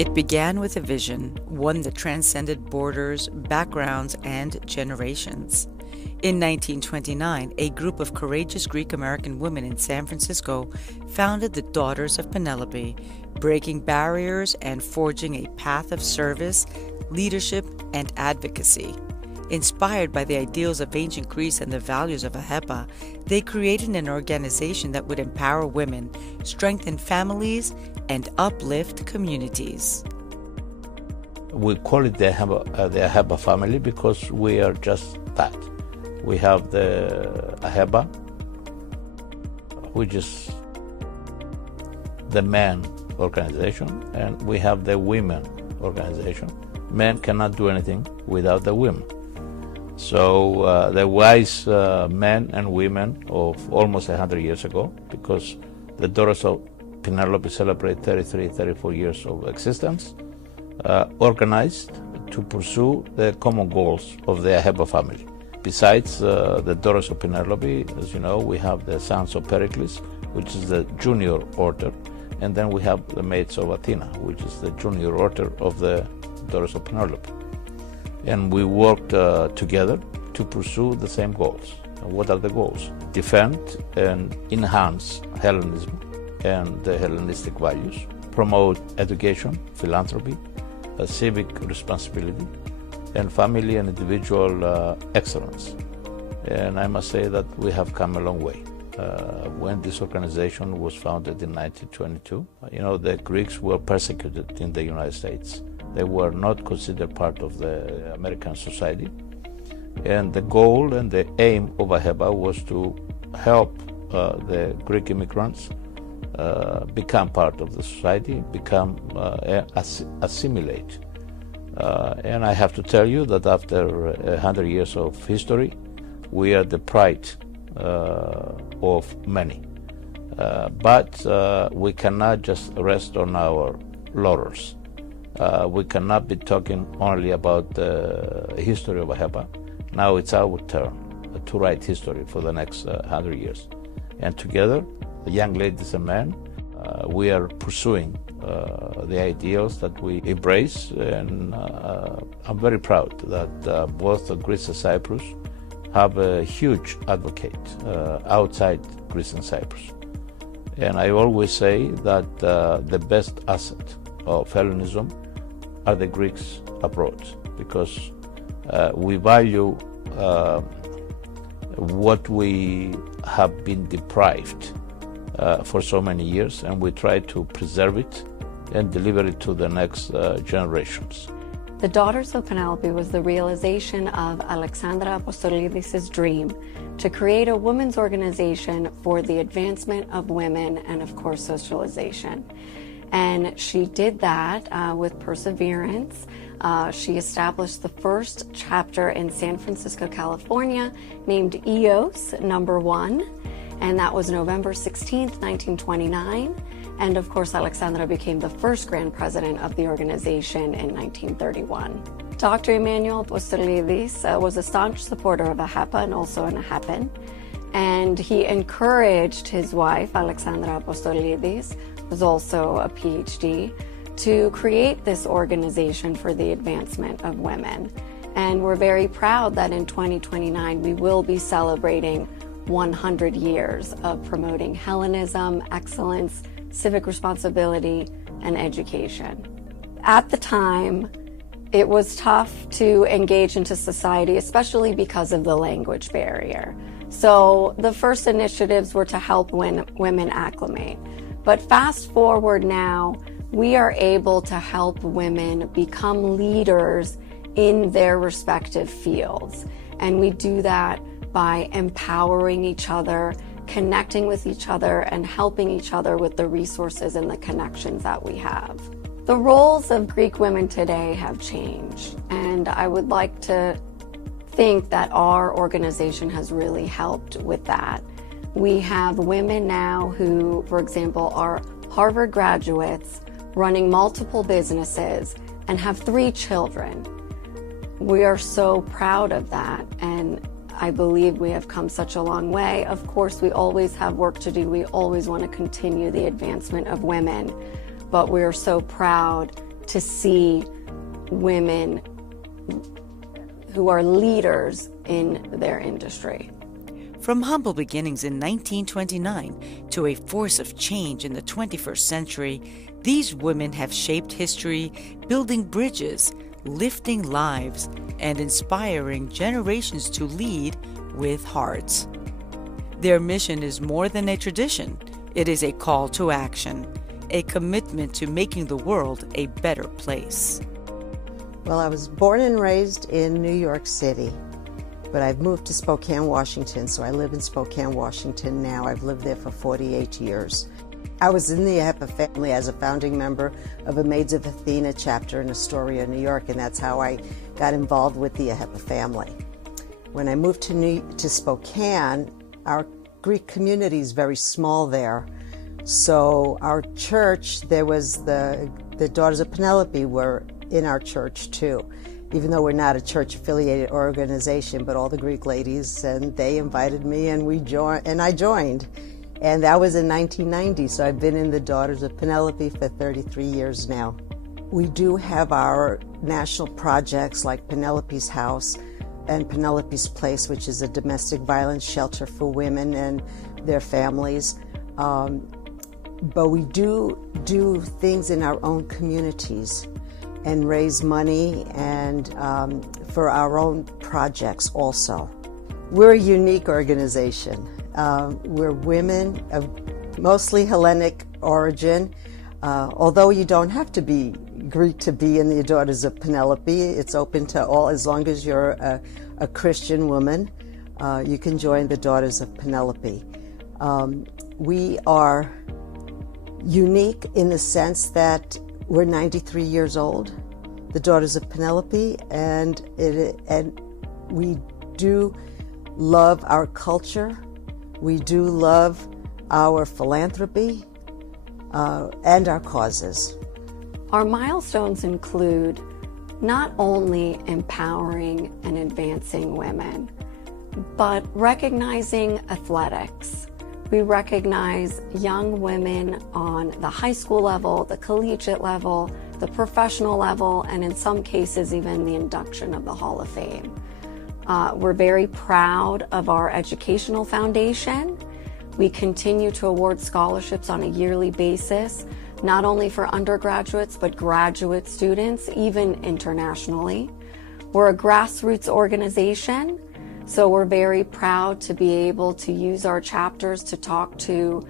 It began with a vision, one that transcended borders, backgrounds, and generations. In 1929, a group of courageous Greek-American women in San Francisco founded the Daughters of Penelope, breaking barriers and forging a path of service, leadership, and advocacy. Inspired by the ideals of ancient Greece and the values of AHEPA, they created an organization that would empower women, strengthen families, and uplift communities. We call it the AHEPA family because we are just that. We have the AHEPA, which is the men organization, and we have the women organization. Men cannot do anything without the women. So the wise men and women of almost 100 years ago, because the Daughters of Penelope celebrate 34 years of existence, organized to pursue the common goals of the AHEPA family. Besides the Daughters of Penelope, as you know, we have the Sons of Pericles, which is the junior order, and then we have the Maids of Athena, which is the junior order of the Daughters of Penelope. And we worked together to pursue the same goals. And what are the goals? Defend and enhance Hellenism and the Hellenistic values, promote education, philanthropy, civic responsibility, and family and individual excellence. And I must say that we have come a long way. When this organization was founded in 1922, the Greeks were persecuted in the United States. They were not considered part of the American society. And the goal and the aim of AHEPA was to help the Greek immigrants become part of the society, assimilate. And I have to tell you that after 100 years of history, we are the pride of many. But we cannot just rest on our laurels. We cannot be talking only about the history of AHEPA. Now it's our turn to write history for the next 100 years. And together, the young ladies and men, we are pursuing the ideals that we embrace. And I'm very proud that both Greece and Cyprus have a huge advocate outside Greece and Cyprus. And I always say that the best asset of Hellenism are the Greeks abroad, because we value what we have been deprived for so many years, and we try to preserve it and deliver it to the next generations. The Daughters of Penelope was the realization of Alexandra Apostolidis' dream to create a women's organization for the advancement of women and, of course, socialization. And she did that with perseverance. She established the first chapter in San Francisco, California, named EOS number 1, and that was November 16th, 1929. And of course, Alexandra became the first grand president of the organization in 1931. Dr. Emmanuel Apostolidis was a staunch supporter of AHEPA and also an AHEPan, and he encouraged his wife, Alexandra Apostolidis, who's also a PhD, to create this organization for the advancement of women. And we're very proud that in 2029 we will be celebrating 100 years of promoting Hellenism, excellence, civic responsibility, and education. At the time, it was tough to engage into society, especially because of the language barrier. So the first initiatives were to help women acclimate. But fast forward now, we are able to help women become leaders in their respective fields. And we do that by empowering each other, connecting with each other, and helping each other with the resources and the connections that we have. The roles of Greek women today have changed, and I would like to think that our organization has really helped with that. We have women now who, for example, are Harvard graduates running multiple businesses and have 3 children. We are so proud of that, and I believe we have come such a long way. Of course, we always have work to do. We always want to continue the advancement of women, but we are so proud to see women who are leaders in their industry. From humble beginnings in 1929 to a force of change in the 21st century, these women have shaped history, building bridges, lifting lives, and inspiring generations to lead with hearts. Their mission is more than a tradition. It is a call to action, a commitment to making the world a better place. Well, I was born and raised in New York City, but I've moved to Spokane, Washington, so I live in Spokane, Washington now. I've lived there for 48 years. I was in the AHEPA family as a founding member of a Maids of Athena chapter in Astoria, New York, and that's how I got involved with the AHEPA family. When I moved to Spokane, our Greek community is very small there. So our church, there was the Daughters of Penelope were in our church too, even though we're not a church-affiliated organization, but all the Greek ladies, and they invited me, and I joined. And that was in 1990, so I've been in the Daughters of Penelope for 33 years now. We do have our national projects like Penelope's House and Penelope's Place, which is a domestic violence shelter for women and their families. But we do things in our own communities and raise money and for our own projects also. We're a unique organization. We're women of mostly Hellenic origin, although you don't have to be Greek to be in the Daughters of Penelope. It's open to all, as long as you're a Christian woman, you can join the Daughters of Penelope. We are unique in the sense that we're 93 years old, the Daughters of Penelope, and we do love our culture. We do love our philanthropy and our causes. Our milestones include not only empowering and advancing women, but recognizing athletics. We recognize young women on the high school level, the collegiate level, the professional level, and in some cases even the induction of the Hall of Fame. We're very proud of our educational foundation. We continue to award scholarships on a yearly basis, not only for undergraduates, but graduate students, even internationally. We're a grassroots organization, so we're very proud to be able to use our chapters to talk to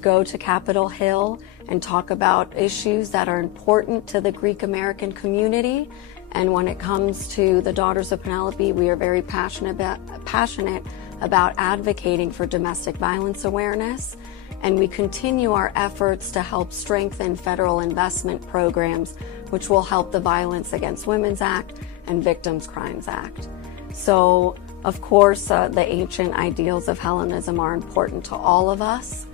go to Capitol Hill and talk about issues that are important to the Greek American community. And when it comes to the Daughters of Penelope, we are very passionate about advocating for domestic violence awareness. And we continue our efforts to help strengthen federal investment programs, which will help the Violence Against Women's Act and Victims' Crimes Act. So, of course, the ancient ideals of Hellenism are important to all of us.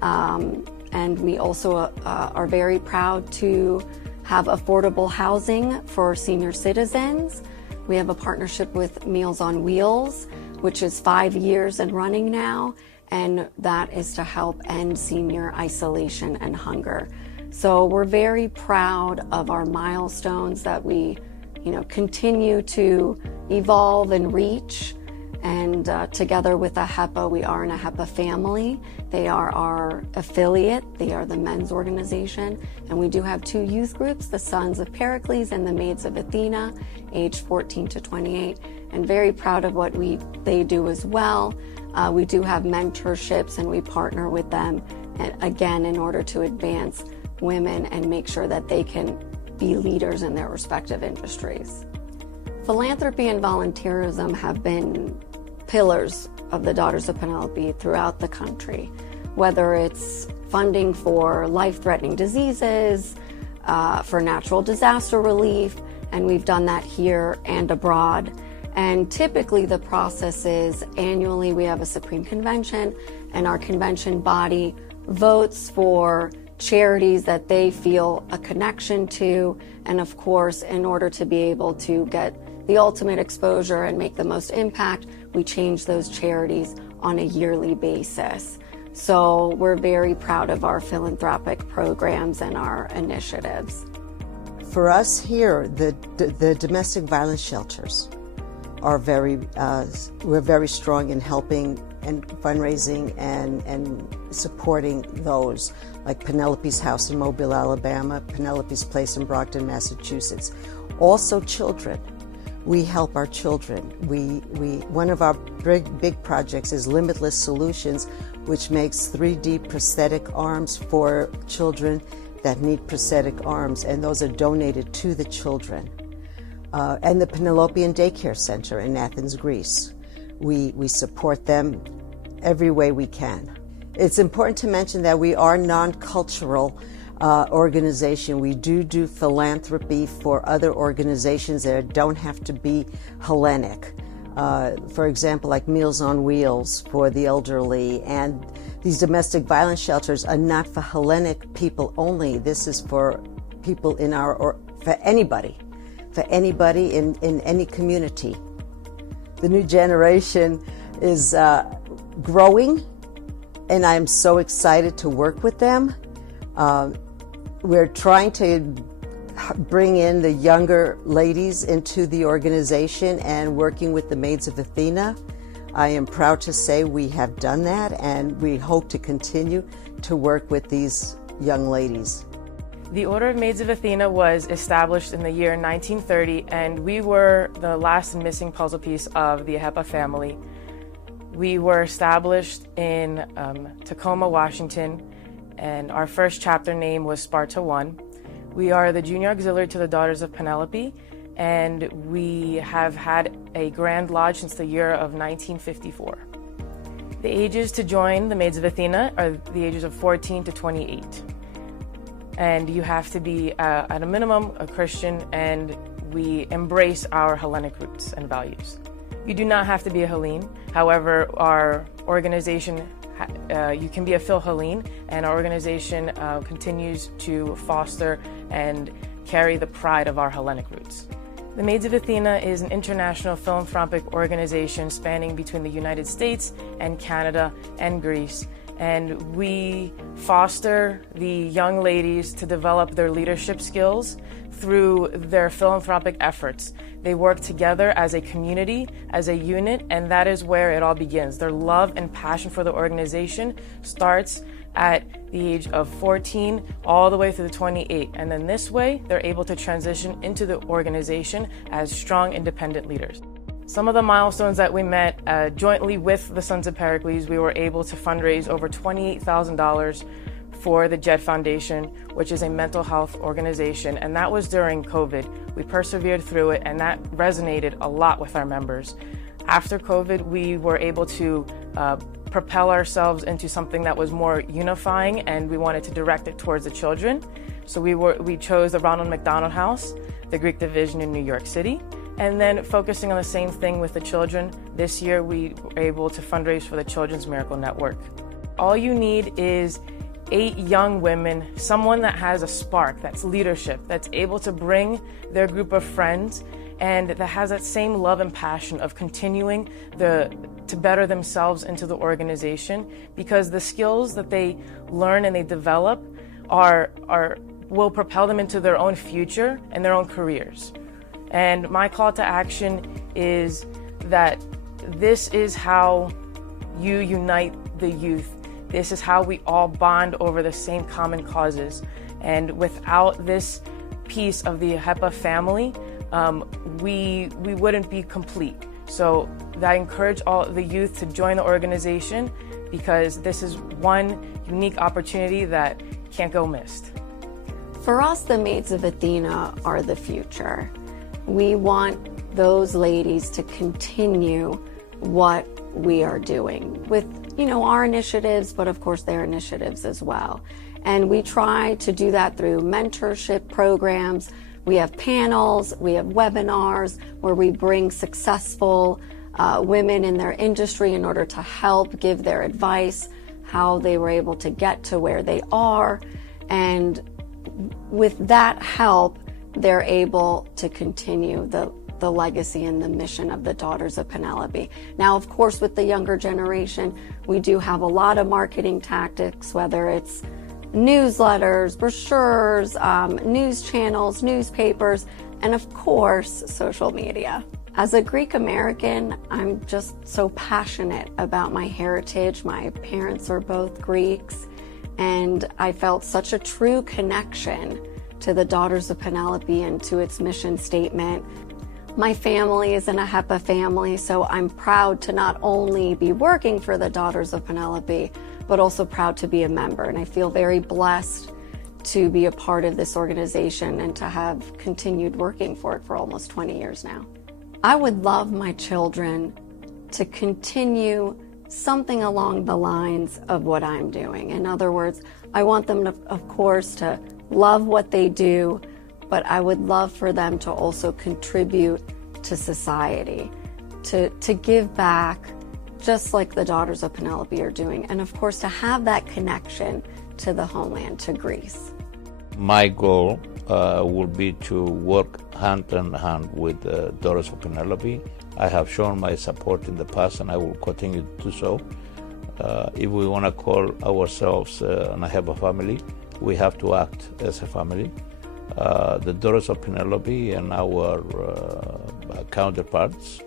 And we also are very proud to have affordable housing for senior citizens. We have a partnership with Meals on Wheels, which is 5 years and running now, and that is to help end senior isolation and hunger. So we're very proud of our milestones that we, continue to evolve and reach. And together with AHEPA, we are an AHEPA family. They are our affiliate. They are the men's organization. And we do have 2 youth groups, the Sons of Pericles and the Maids of Athena, age 14 to 28. And very proud of what they do as well. We do have mentorships, and we partner with them, again, in order to advance women and make sure that they can be leaders in their respective industries. Philanthropy and volunteerism have been pillars of the Daughters of Penelope throughout the country, whether it's funding for life-threatening diseases, for natural disaster relief, and we've done that here and abroad. And typically the process is annually we have a Supreme Convention, and our convention body votes for charities that they feel a connection to, and of course, in order to be able to get the ultimate exposure and make the most impact, we change those charities on a yearly basis. So we're very proud of our philanthropic programs and our initiatives. For us here, the domestic violence shelters are we're very strong in helping and fundraising and supporting those, like Penelope's House in Mobile, Alabama, Penelope's Place in Brockton, Massachusetts. Also children. We help our children. One of our big projects is Limitless Solutions, which makes 3D prosthetic arms for children that need prosthetic arms, and those are donated to the children. And the Penelope Daycare Center in Athens, Greece. We support them every way we can. It's important to mention that we are non-cultural organization. We do philanthropy for other organizations that don't have to be Hellenic. For example, like Meals on Wheels for the elderly, and these domestic violence shelters are not for Hellenic people only. This is for people in for anybody in any community. The new generation is growing, and I'm so excited to work with them. We're trying to bring in the younger ladies into the organization and working with the Maids of Athena. I am proud to say we have done that, and we hope to continue to work with these young ladies. The Order of Maids of Athena was established in the year 1930, and we were the last missing puzzle piece of the Ahepa family. We were established in Tacoma, Washington, and our first chapter name was Sparta 1. We are the junior auxiliary to the Daughters of Penelope, and we have had a Grand Lodge since the year of 1954. The ages to join the Maids of Athena are the ages of 14 to 28. And you have to be, at a minimum, a Christian, and we embrace our Hellenic roots and values. You do not have to be a Hellene. However, our organization, you can be a Phil-Hellene, and our organization continues to foster and carry the pride of our Hellenic roots. The Maids of Athena is an international philanthropic organization spanning between the United States and Canada and Greece. And we foster the young ladies to develop their leadership skills through their philanthropic efforts. They work together as a community, as a unit, and that is where it all begins. Their love and passion for the organization starts at the age of 14 all the way through 28. And then this way, they're able to transition into the organization as strong, independent leaders. Some of the milestones that we met jointly with the Sons of Pericles, we were able to fundraise over $28,000 for the JED Foundation, which is a mental health organization, and that was during COVID. We persevered through it, and that resonated a lot with our members. After COVID, we were able to propel ourselves into something that was more unifying, and we wanted to direct it towards the children. So we chose the Ronald McDonald House, the Greek division in New York City. And then focusing on the same thing with the children, this year we were able to fundraise for the Children's Miracle Network. All you need is 8 young women, someone that has a spark, that's leadership, that's able to bring their group of friends and that has that same love and passion of continuing to better themselves into the organization, because the skills that they learn and they develop will propel them into their own future and their own careers. And my call to action is that this is how you unite the youth. This is how we all bond over the same common causes. And without this piece of the Ahepa family, we wouldn't be complete. So I encourage all the youth to join the organization, because this is one unique opportunity that can't go missed. For us, the Maids of Athena are the future. We want those ladies to continue what we are doing with, our initiatives, but of course their initiatives as well. And we try to do that through mentorship programs. We have panels, we have webinars where we bring successful women in their industry in order to help give their advice, how they were able to get to where they are. And with that help, they're able to continue the legacy and the mission of the Daughters of Penelope. Now, of course, with the younger generation, we do have a lot of marketing tactics, whether it's newsletters, brochures, news channels, newspapers, and of course, social media. As a Greek American, I'm just so passionate about my heritage. My parents are both Greeks, and I felt such a true connection to the Daughters of Penelope and to its mission statement. My family is an AHEPA family, so I'm proud to not only be working for the Daughters of Penelope, but also proud to be a member. And I feel very blessed to be a part of this organization and to have continued working for it for almost 20 years now. I would love my children to continue something along the lines of what I'm doing. In other words, I want them to, of course, to love what they do, but I would love for them to also contribute to society, to give back, just like the Daughters of Penelope are doing, and of course to have that connection to the homeland, to Greece. My goal will be to work hand in hand with the Daughters of Penelope. I have shown my support in the past and I will continue to do so. If we want to call ourselves an AHEPA family, we have to act as a family. The Daughters of Penelope and our counterparts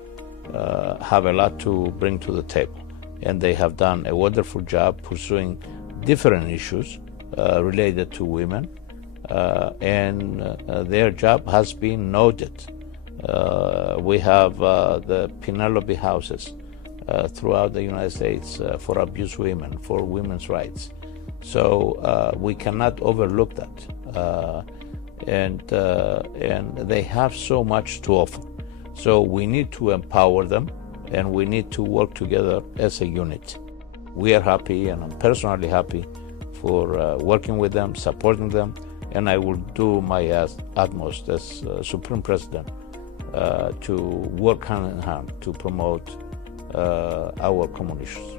have a lot to bring to the table, and they have done a wonderful job pursuing different issues related to women, and their job has been noted. We have the Penelope houses throughout the United States for abused women, for women's rights. So we cannot overlook that. And they have so much to offer. So we need to empower them, and we need to work together as a unit. We are happy, and I'm personally happy for working with them, supporting them, and I will do my utmost as Supreme President to work hand in hand to promote our common issues.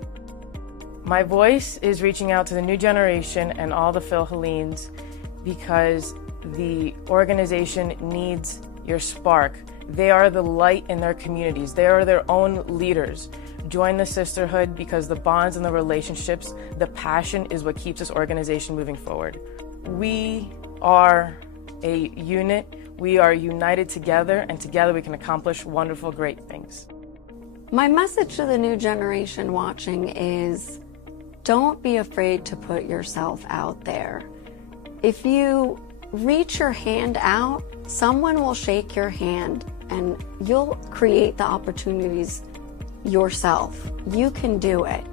My voice is reaching out to the new generation and all the Phil Hellenes because the organization needs your spark. They are the light in their communities. They are their own leaders. Join the sisterhood because the bonds and the relationships, the passion is what keeps this organization moving forward. We are a unit. We are united together, and together we can accomplish wonderful, great things. My message to the new generation watching is, don't be afraid to put yourself out there. If you reach your hand out, someone will shake your hand and you'll create the opportunities yourself. You can do it.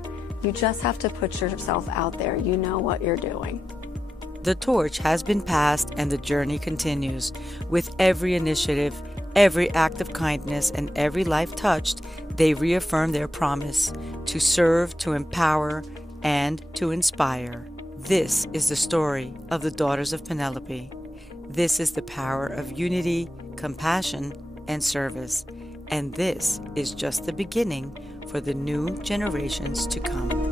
You just have to put yourself out there. You know what you're doing. The torch has been passed and the journey continues. With every initiative, every act of kindness, and every life touched, they reaffirm their promise to serve, to empower, and to inspire. This is the story of the Daughters of Penelope. This is the power of unity, compassion, and service. And this is just the beginning for the new generations to come.